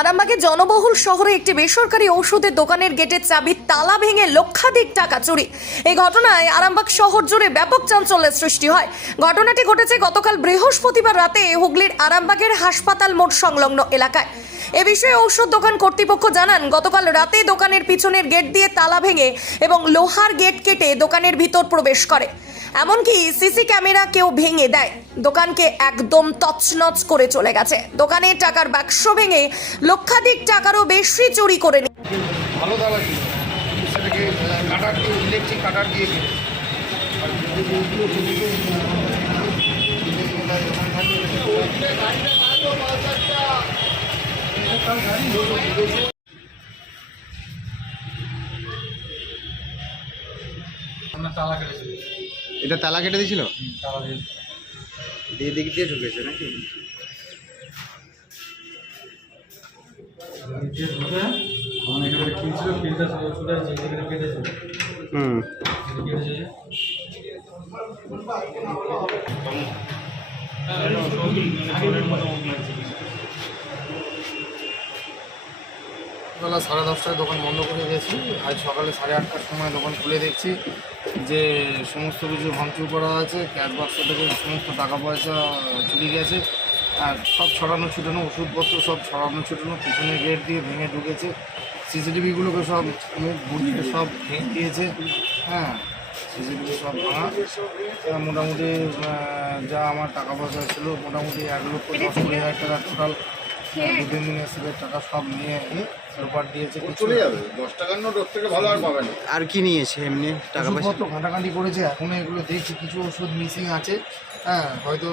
আরামবাগের জনবহুল শহরে একটি বেসরকারি ঔষধের দোকানের গেটের চাবির তালা ভেঙে লক্ষাধিক টাকা চুরি। এই ঘটনায় আরামবাগ শহর জুড়ে ব্যাপক চাঞ্চল্যের সৃষ্টি হয়। ঘটনাটি ঘটেছে গতকাল বৃহস্পতিবার রাতে হুগলির আরামবাগের হাসপাতাল মোড় সংলগ্ন এলাকায়। এ বিষয়ে ঔষধ দোকান কর্তৃপক্ষ জানান, গতকাল রাতে দোকানের পিছনের গেট দিয়ে তালা ভেঙে এবং লোহার গেট কেটে দোকানের ভিতর প্রবেশ করে। এমনকি সিসি ক্যামেরা কেউ ভেঙে দেয়। দোকানকে একদম তছনছ করে চলে গেছে। দোকানে টাকার বাক্স ভেঙে লক্ষাধিক টাকারও বেশি চুরি করে নিয়ে ভালো দাদা ছিল সেটাকে কাটার দিয়ে ইলেকট্রিক কাটার দিয়ে দিল। তালা কেটেছিল, এটা তালা কেটে দিয়েছিল, তালা দিয়ে দিক দিয়ে ঢুকেছে নাকি? ঢুকে আমার এখানে কি ছিল, ফিল্টার ছিল, ওষুধের যেখানে কেটেছিল কেটেছে। বেলা 10:30টায় দোকান বন্ধ করে দিয়েছি। আজ সকালে 8:30টার সময় দোকান খুলে দেখছি যে সমস্ত কিছু ভাঙচুর করা আছে। ক্যাশ বাক্স থেকে সমস্ত টাকা পয়সা চুরি গেছে, আর সব ছড়ানো ছিটানো ওষুধপত্র সব ছড়ানো ছিটানো, পিছনে গেট দিয়ে ভেঙে ঢুকেছে। সিসিটিভিগুলোকে সব মুখ ঘুরিয়ে সব ভেঙে দিয়েছে। হ্যাঁ, সিসিটিভি সব ভাঙা। মোটামুটি যা আমার টাকা পয়সা ছিল মোটামুটি 1,10,20,000 টাকা টোটাল 2-3 দিনের সেলের টাকা সব নিয়ে লোপার দিয়েছে। চলে যাবে 10 টাকার নোট, ওর থেকে ভালো আর পাবে না। আর কি নিয়েছে এমনি টাকা পয়সা? ওষুধপত্র ঘাটাঘাটি করেছে, এখনও এগুলো দেখছি কিছু ওষুধ মিসিং আছে। হ্যাঁ, হয়তো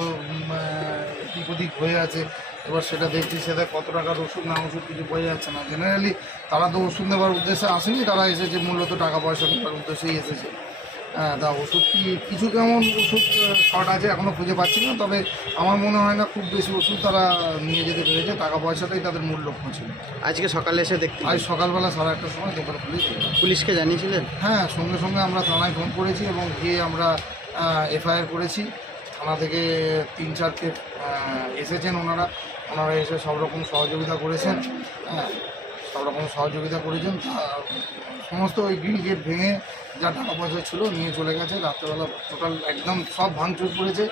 এদিক ওদিক হয়ে আছে। এবার সেটা দেখছি, সেটা কত টাকার ওষুধ না ওষুধ কিছু বোঝা যাচ্ছে না। জেনারেলি তারা তো ওষুধ নেওয়ার উদ্দেশ্যে আসেনি, তারা এসেছে মূলত টাকা পয়সা নেওয়ার উদ্দেশ্যেই এসেছে। হ্যাঁ, তা ওষুধ কি কিছু কেমন ওষুধ শর্ট আছে এখনও খুঁজে পাচ্ছি না, তবে আমার মনে হয় না খুব বেশি ওষুধ তারা নিয়ে যেতে পেরেছে। টাকা পয়সাটাই তাদের মূল লক্ষ্য ছিল। আজকে সকালে এসে দেখতে, আজ সকালবেলা 1:30টার সময় দোকান খুলেছি। পুলিশকে জানিয়েছিলেন? হ্যাঁ, সঙ্গে সঙ্গে আমরা থানায় ফোন করেছি এবং গিয়ে আমরা এফআইআর করেছি। থানা থেকে 3-4কে এসেছেন, ওনারা এসে সব রকম সহযোগিতা করেছেন। হ্যাঁ, সব রকম সহযোগিতা করেছেন। সমস্ত ওই গ্রিল গেট ভেঙে যা টাকা পয়সা ছিল নিয়ে চলে গেছে। রাত্রেবেলা টোটাল একদম সব ভাঙচুর করেছে।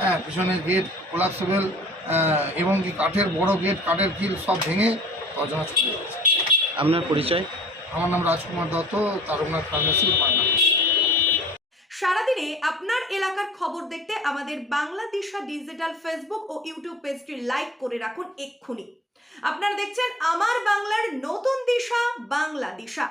হ্যাঁ, পিছনের গেট কোলাপসেবল এবং কি কাঠের বড় গেট, কাঠের কিল সব ভেঙে অজানা চলে গেছে। আপনার পরিচয়? আমার নাম রাজকুমার দত্ত, তারকনাথ ফার্মেসি পার্টনার। সারাদিনে আপনার এলাকার খবর দেখতে আমাদের বাংলা দিশা ডিজিটাল ফেসবুক ও ইউটিউব পেজটি লাইক করে রাখুন এক্ষুনি। আপনারা দেখছেন আমার বাংলার নতুন দিশা, বাংলা দিশা।